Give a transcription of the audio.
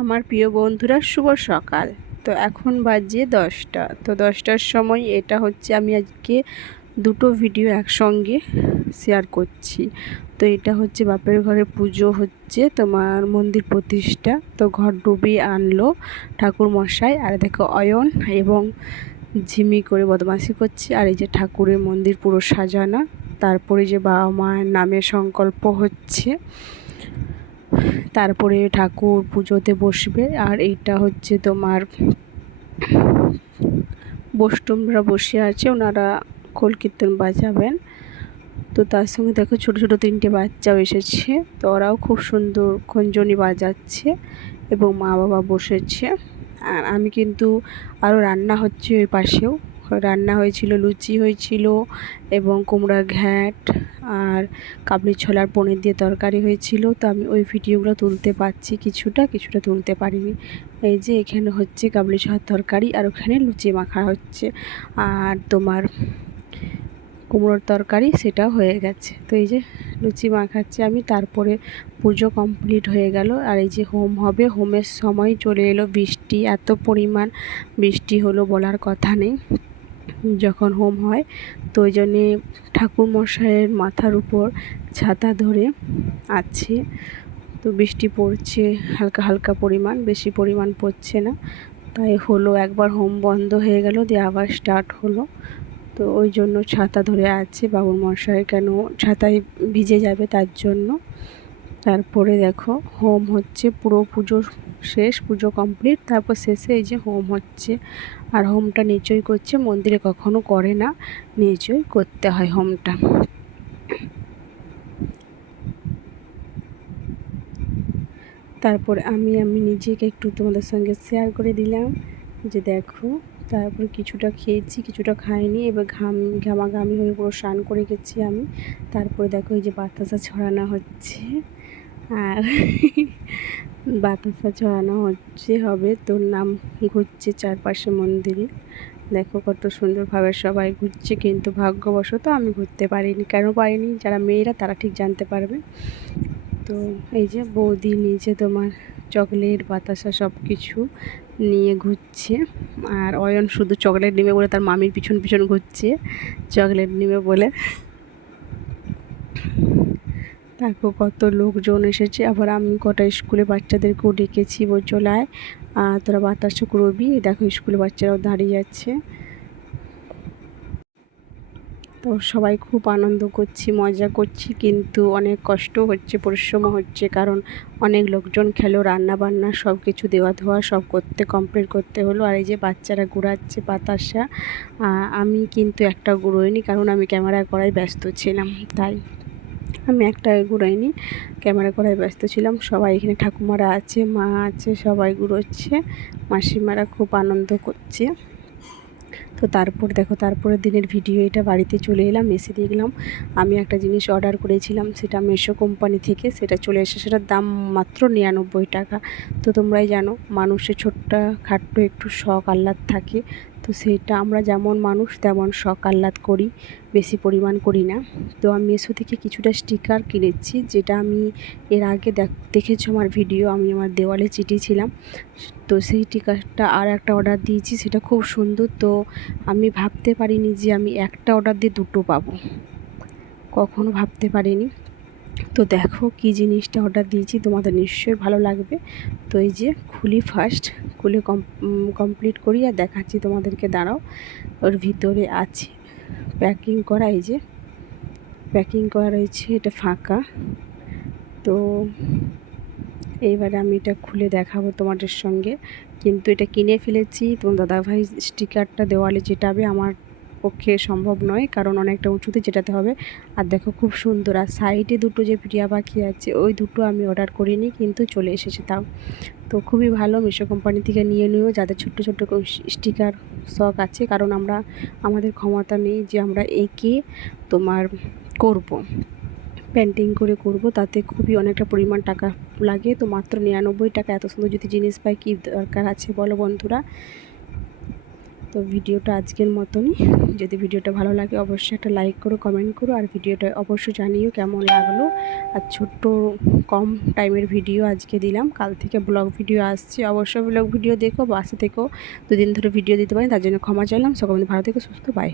আমার প্রিয় বন্ধুরা, শুভ সকাল। তো এখন বাজে দশটা। তো দশটার সময় এটা হচ্ছে আমি আজকে দুটো ভিডিও একসঙ্গে শেয়ার করছি। তো এটা হচ্ছে বাপের ঘরে পুজো হচ্ছে, তোমার মন্দির প্রতিষ্ঠা। তো ঘর ডুবিয়ে আনলো ঠাকুর মশাই। আর দেখো অয়ন এবং ঝিমি করে বদমাসি করছে। আর এই যে ঠাকুরের মন্দির পুরো সাজানো। তারপরে যে বাবা মায়ের নামে সংকল্প হচ্ছে। তারপরে ঠাকুর পুজোতে বসবে। আর এইটা হচ্ছে তোমার বৈষ্ণবরা বসে আছে, ওনারা খোল কীর্তন বাজাবেন। তো তার সঙ্গে দেখো ছোটো ছোটো তিনটে বাচ্চাও এসেছে, তো ওরাও খুব সুন্দর খঞ্জনি বাজাচ্ছে এবং মা বাবা বসেছে। আর আমি কিন্তু আরও রান্না হচ্ছে ওই পাশেও। রান্না হয়েছিল, লুচি হয়েছিল এবং কুমড়ার ঘ্যাট আর কাবলি ছোলার পনির দিয়ে তরকারি হয়েছিল। তো আমি ওই ভিডিওগুলো তুলতে পারছি কিছুটা কিছুটা তুলতে পারিনি। এই যে এখানে হচ্ছে কাবলি ছোলার তরকারি আর ওখানে লুচি মাখা হচ্ছে। আর তোমার কুমড়োর তরকারি সেটাও হয়ে গেছে। তো এই যে লুচি মাখাচ্ছি আমি, তারপরে পুজো কমপ্লিট হয়ে গেল। আর এই যে হোম হবে, হোমের সময় চলে এলো বৃষ্টি, এত পরিমাণ বৃষ্টি হলো বলার কথা নেই। যখন হোম হয়, তো ওই জন্যে ঠাকুরমশাইয়ের মাথার উপর ছাতা ধরে আছে। তো বৃষ্টি পড়ছে, হালকা হালকা পরিমাণ, বেশি পরিমাণ পড়ছে না। তাই হলো, একবার হোম বন্ধ হয়ে গেল, দিয়ে আবার স্টার্ট হলো। তো ওই জন্য ছাতা ধরে আছে, বাবুর মশাই কেন ছাতায় ভিজে যাবে তার জন্য। তারপরে দেখো, হোম হচ্ছে পুরো পুজো শেষ, পুজো কমপ্লিট তারপর শেষে এই যে হোম হচ্ছে। আর হোমটা নিচই করছে, মন্দিরে কখনো করে না, নিচই করতে হয় হোমটা। তারপর আমি আমি নিজেকে একটু তোমাদের সঙ্গে শেয়ার করে দিলাম, যে দেখো, তারপর কিছুটা খেয়েছি, কিছুটা খাইনি, এবার ঘাম, ঘামাঘামি হয়ে পুরো স্নান করে গেছি আমি। তারপরে দেখো এই যে বাতাসা ছড়ানো হচ্ছে। আর বাতাসা ছড়ানো হচ্ছে, হবে তোর নাম ঘুরছে চারপাশে মন্দিরে। দেখো কত সুন্দরভাবে সবাই ঘুরছে, কিন্তু ভাগ্যবশত আমি ঘুরতে পারিনি। কেন পারিনি? যারা মেয়েরা, তারা ঠিক জানতে পারবে। তো এই যে বৌদি নিচে তোমার চকলেট, বাতাসা সব কিছু নিয়ে ঘুরছে। আর অয়ন শুধু চকলেট নেবে বলে তার মামির পিছন পিছন ঘুরছে। চকলেট নেবে বলে। দেখো কত লোকজন এসেছে। আবার আমি কটা স্কুলে বাচ্চাদেরকেও ডেকেছি চলায় আর তোরা বাতাসা করবি। দেখো স্কুলে বাচ্চারাও দাঁড়িয়ে যাচ্ছে। তো সবাই খুব আনন্দ করছি, মজা করছি। কিন্তু অনেক কষ্ট হচ্ছে পরিশ্রমও হচ্ছে। কারণ অনেক লোকজন খেলো রান্না বান্না সব কিছু দেওয়া ধোয়া সব করতে কমপ্লিট করতে হলো। আর এই যে বাচ্চারা ঘুরাচ্ছে বাতাসা আমি কিন্তু একটা ঘুরোইনি। কারণ আমি ক্যামেরা করায় ব্যস্ত ছিলাম, তাই। আমি একটা ঘুরাইনি, ক্যামেরা করায় ব্যস্ত ছিলাম। সবাই এখানে ঠাকুমারা আছে, মা আছে, সবাই ঘুরোচ্ছে। মাসিমারা খুব আনন্দ করছে। তো তারপর দেখো, তারপরের দিনের ভিডিও এটা বাড়িতে চলে এলাম, এসে দেখলাম আমি একটা জিনিস অর্ডার করেছিলাম, সেটা মেশো কোম্পানি থেকে, সেটা চলে এসে সেটার দাম মাত্র নিরানব্বই টাকা। তো তোমরাই জানো, মানুষের ছোট্ট খাট্ট একটু শখ, আহ্লাদ থাকে। তো সেটা আমরা যেমন মানুষ, তেমন শখ আহ্লাদ করি, বেশি পরিমাণ করি না। তো আমি মেশো থেকে কিছুটা স্টিকার কিনেছি, যেটা আমি এর আগে দেখেছ আমার ভিডিও আমি আমার দেওয়ালে চিটিয়েছিলাম তো সেই স্টিকারটা আর একটা অর্ডার দিয়েছি, সেটা খুব সুন্দর। তো আমি ভাবতে পারিনি যে আমি একটা অর্ডার দিয়ে দুটো পাবো। কখনো ভাবতে পারিনি। তো দেখো কি জিনিসটা অর্ডার দিয়েছি, তোমাদের নিশ্চয়ই ভালো লাগবে। তো এই যে খুলি ফার্স্ট খুলে কমপ্লিট করি আর দেখাচ্ছি তোমাদেরকে, দাঁড়াও। ওর ভিতরে আছে প্যাকিং করা, এই যে প্যাকিং করা রয়েছে, এটা ফাঁকা। তো এইবারে আমি এটা খুলে দেখাবো তোমাদের সঙ্গে। কিন্তু এটা কিনে ফেলেছি, তোমার দাদাভাই স্টিকারটা দেওয়ালে যেটাবে আমার পক্ষে সম্ভব নয়, কারণ অনেকটা উঁচুতে যেটাতে হবে। আর দেখো খুব সুন্দর, আর সাইডে দুটো যে প্রিয়া পাখি আছে, ওই দুটো আমি অর্ডার করিনি, কিন্তু চলে এসেছে তাও। তো খুবই ভালো, মিশো কোম্পানি থেকে নিয়ে নিও, যাদের ছোট্ট ছোট্ট স্টিকার শখ আছে, কারণ আমরা, আমাদের ক্ষমতা নেই যে আমরা এঁকে তোমার করব। পেন্টিং করে করব, তাতে খুবই অনেকটা পরিমাণ টাকা লাগে। তো মাত্র নিরানব্বই টাকা, এত সুন্দর যদি জিনিস পাই, কী দরকার আছে বলো বন্ধুরা? তো ভিডিওটা আজকের মতনই। যদি ভিডিওটা ভালো লাগে, অবশ্যই একটা লাইক করো কমেন্ট করো, আর ভিডিওটা অবশ্যই জানিও কেমন লাগল। আর ছোট্ট কম টাইমের ভিডিও আজকে দিলাম। কাল থেকে ব্লগ ভিডিও আসছে। অবশ্যই ব্লগ ভিডিও দেখো, বাসে থেকেও দুদিন ধরে ভিডিও দিতে পারি, তার জন্য ক্ষমা চাইলাম। সকল ভালো থেকে, সুস্থ পাই